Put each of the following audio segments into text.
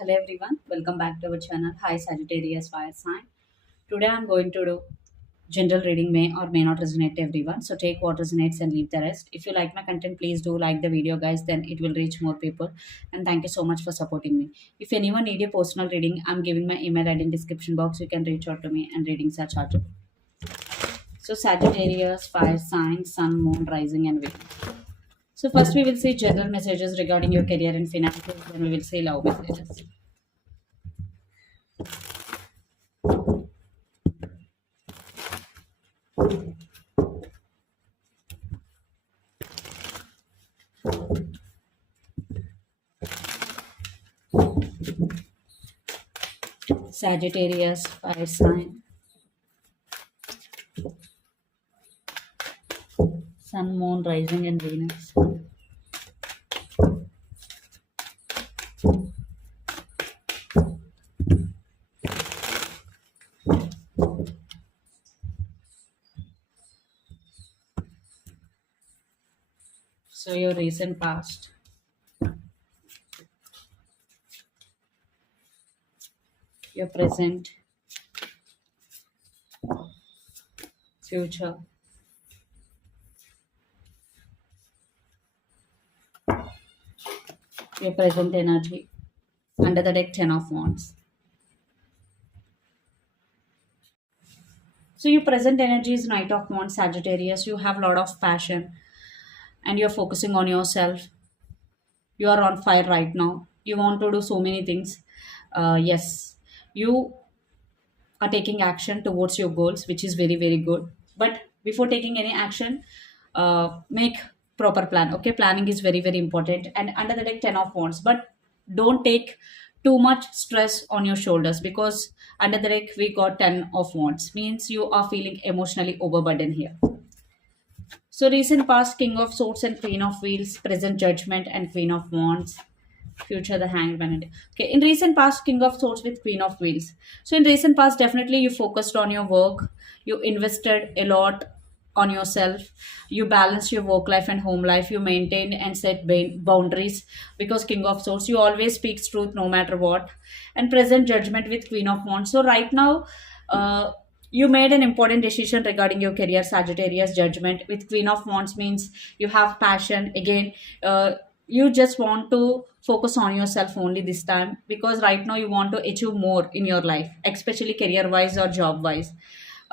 Hello everyone, welcome back to our channel. Hi Sagittarius Fire Sign. Today I'm going to do general reading may or may not resonate to everyone. So take what resonates and leave the rest. If you like my content, please do like the video guys, then it will reach more people. And thank you so much for supporting me. If anyone need a personal reading, I'm giving my email ID in description box. You can reach out to me and readings are chargeable. So Sagittarius Fire Sign, Sun, Moon, Rising and Venus. So first we will see general messages regarding your career and finances, then we will see love messages. Sagittarius, fire sign, Sun, Moon, Rising, and Venus. So, your recent past, your present, future, your present energy. Under the deck, 10 of Wands. So, your present energy is Knight of Wands, Sagittarius. You have a lot of passion and you're focusing on yourself. You are on fire right now. You want to do so many things. Yes, you are taking action towards your goals, which is very, very good. But before taking any action, make proper plan. Okay, planning is very, very important. And under the deck, 10 of Wands. But don't take too much stress on your shoulders because under the deck we got 10 of Wands, means you are feeling emotionally overburdened here. So recent past, King of Swords and Queen of Wheels, present Judgment and Queen of Wands, future the Hanged Man. Okay, in recent past, King of Swords with Queen of Wheels. So in recent past, definitely you focused on your work, you invested a lot on yourself, you balanced your work life and home life, you maintained and set boundaries because King of Swords, you always speaks truth no matter what. And present Judgment with Queen of Wands. So right now, you made an important decision regarding your career, Sagittarius. Judgment with Queen of Wands means you have passion again. You just want to focus on yourself only this time because right now you want to achieve more in your life, especially career wise or job wise.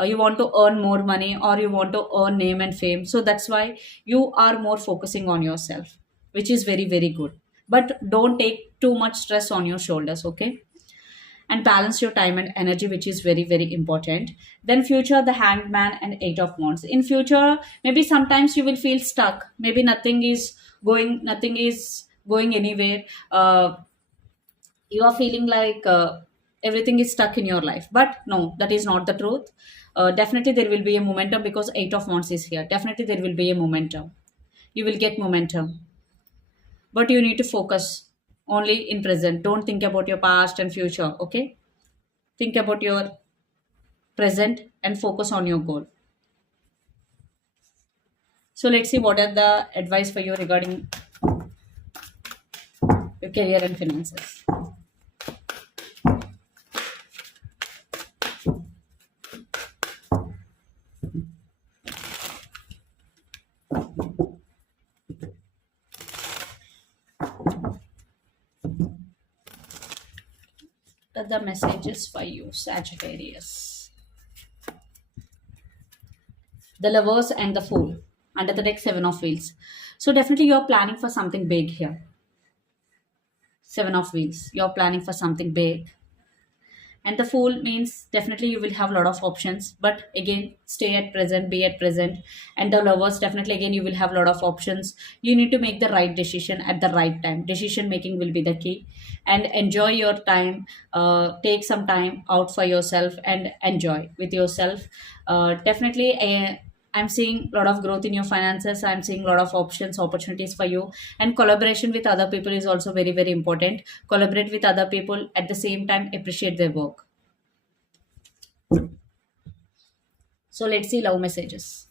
You want to earn more money or you want to earn name and fame, so that's why you are more focusing on yourself, which is very, very good. But don't take too much stress on your shoulders, okay? And balance your time and energy, which is very, very important. Then future, the Hanged Man and Eight of Wands. In future, maybe sometimes you will feel stuck, maybe nothing is going anywhere. You are feeling like everything is stuck in your life, but no, that is not the truth. Definitely there will be a momentum because Eight of Wands is here. Definitely there will be a momentum, you will get momentum, but you need to focus only in present. Don't think about your past and future, okay? Think about your present and focus on your goal. So let's see what are the advice for you regarding your career and finances. What are the messages for you, Sagittarius? The Lovers and the Fool. Under the deck, Seven of Wheels. So definitely you're planning for something big here. Seven of Wheels. You're planning for something big. And the Fool means definitely you will have a lot of options, but again, stay at present, be at present. And the Lovers, definitely again you will have a lot of options. You need to make the right decision at the right time. Decision making will be the key. And enjoy your time. Take some time out for yourself and enjoy with yourself. Definitely I'm seeing a lot of growth in your finances. I'm seeing a lot of options, opportunities for you. And collaboration with other people is also very, very important. Collaborate with other people, at the same time appreciate their work. So let's see love messages.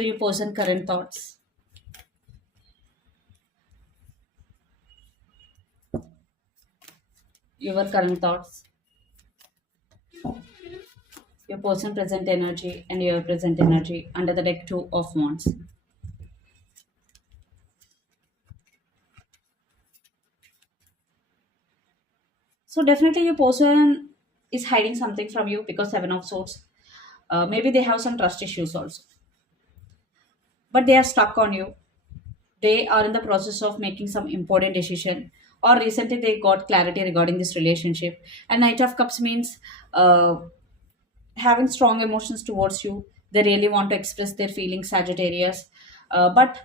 So your person current thoughts, your current thoughts, your person present energy and your present energy under the deck two of wands. So definitely your person is hiding something from you because seven of swords. Maybe they have some trust issues also, but they are stuck on you. They are in the process of making some important decision, or recently they got clarity regarding this relationship. And Knight of Cups means uh, having strong emotions towards you. They really want to express their feelings, Sagittarius, but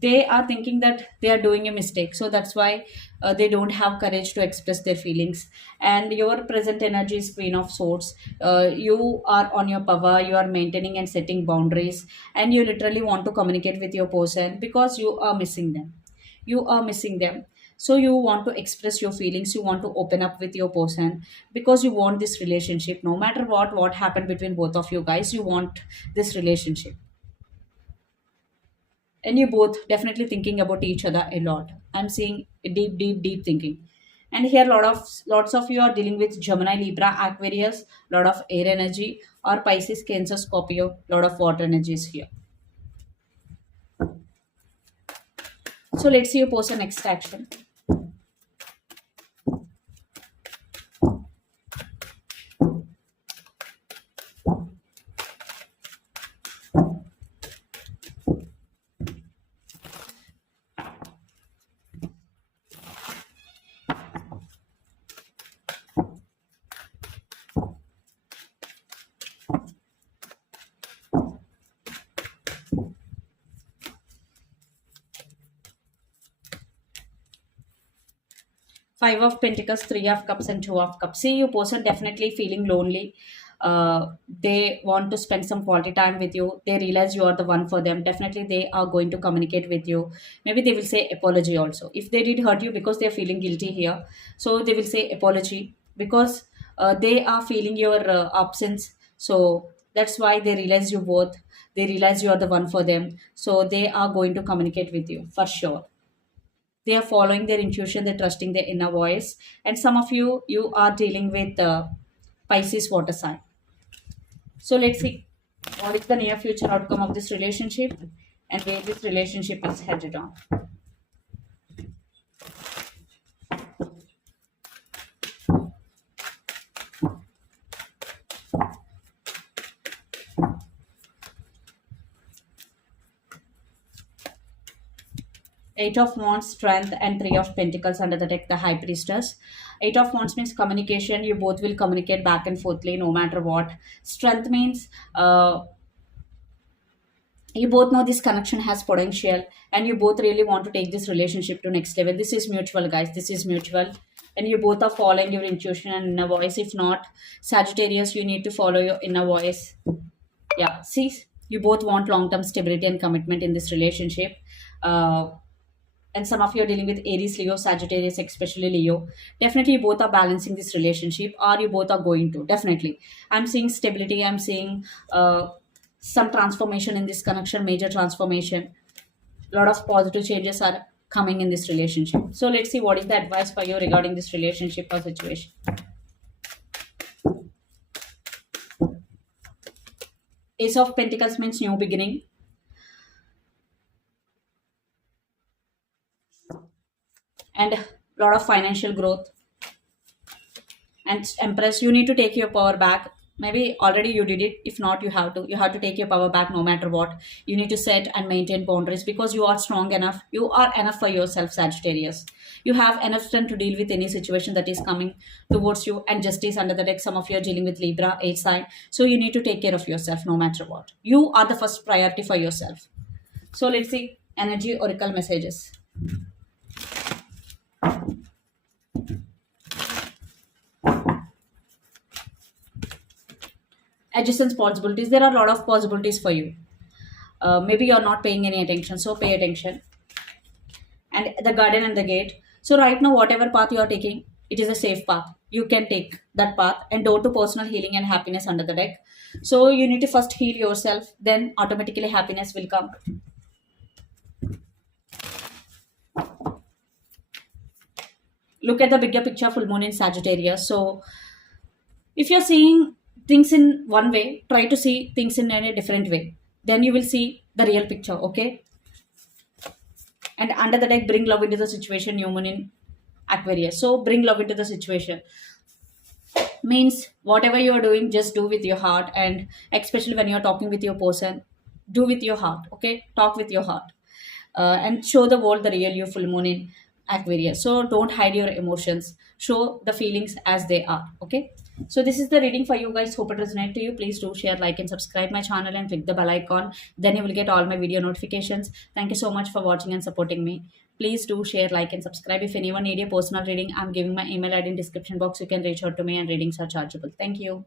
they are thinking that they are doing a mistake, so that's why they don't have courage to express their feelings. And your present energy is Queen of Swords. You are on your power, you are maintaining and setting boundaries, and you literally want to communicate with your person because you are missing them. So you want to express your feelings, you want to open up with your person because you want this relationship. No matter what happened between both of you guys, you want this relationship, and you both definitely thinking about each other a lot. I'm seeing a deep thinking. And here lots of you are dealing with Gemini, Libra, Aquarius, lot of air energy, or Pisces, Cancer, Scorpio, lot of water energies here. So let's see your person next action. Five of Pentacles, Three of Cups, and Two of Cups. See, your person definitely feeling lonely. They want to spend some quality time with you. They realize you are the one for them. Definitely, they are going to communicate with you. Maybe they will say apology also. If they did hurt you because they are feeling guilty here, so they will say apology because they are feeling your absence. So that's why they realize you both. They realize you are the one for them. So they are going to communicate with you for sure. They are following their intuition, they're trusting their inner voice. And some of you are dealing with Pisces water sign. So let's see what is the near future outcome of this relationship and where this relationship is headed on. Eight of Wands, Strength, and Three of Pentacles under the deck, the High Priestess. Eight of Wands means communication. You both will communicate back and forthly no matter what. Strength means you both know this connection has potential, and you both really want to take this relationship to next level. This is mutual, guys. This is mutual. And you both are following your intuition and inner voice. If not, Sagittarius, you need to follow your inner voice. Yeah, see, you both want long-term stability and commitment in this relationship. uh, and some of you are dealing with Aries, Leo, Sagittarius, especially Leo. Definitely you both are balancing this relationship, or you both are going to. Definitely I'm seeing stability, I'm seeing some transformation in this connection, major transformation. A lot of positive changes are coming in this relationship. So let's see what is the advice for you regarding this relationship or situation. Ace of Pentacles means new beginning, and a lot of financial growth. And Empress, you need to take your power back. Maybe already you did it. If not, you have to take your power back no matter what. You need to set and maintain boundaries because you are strong enough. You are enough for yourself, Sagittarius. You have enough strength to deal with any situation that is coming towards you. And Justice under the deck, some of you are dealing with Libra, H sign. So you need to take care of yourself no matter what. You are the first priority for yourself. So let's see energy oracle messages. Adjacent possibilities. There are a lot of possibilities for you. Maybe you're not paying any attention, so pay attention. And the garden and the gate. So right now, whatever path you are taking, It is a safe path. You can take that path, and door to personal healing and happiness under the deck. So you need to first heal yourself, then automatically happiness will come. Look at the bigger picture, full moon in Sagittarius. So if you're seeing things in one way, try to see things in a different way. Then you will see the real picture, okay? And under the deck, bring love into the situation, new moon in Aquarius. So bring love into the situation means whatever you are doing, just do with your heart, and especially when you're talking with your person, do with your heart, okay? Talk with your heart, and show the world the real you, full moon in Aquarius. So don't hide your emotions, show the feelings as they are, okay? So this is the reading for you guys. Hope it resonates to you. Please do share, like, and subscribe my channel and click the bell icon. Then you will get all my video notifications. Thank you so much for watching and supporting me. Please do share, like, and subscribe. If anyone need a personal reading, I'm giving my email ID in description box. You can reach out to me, and readings are chargeable. Thank you.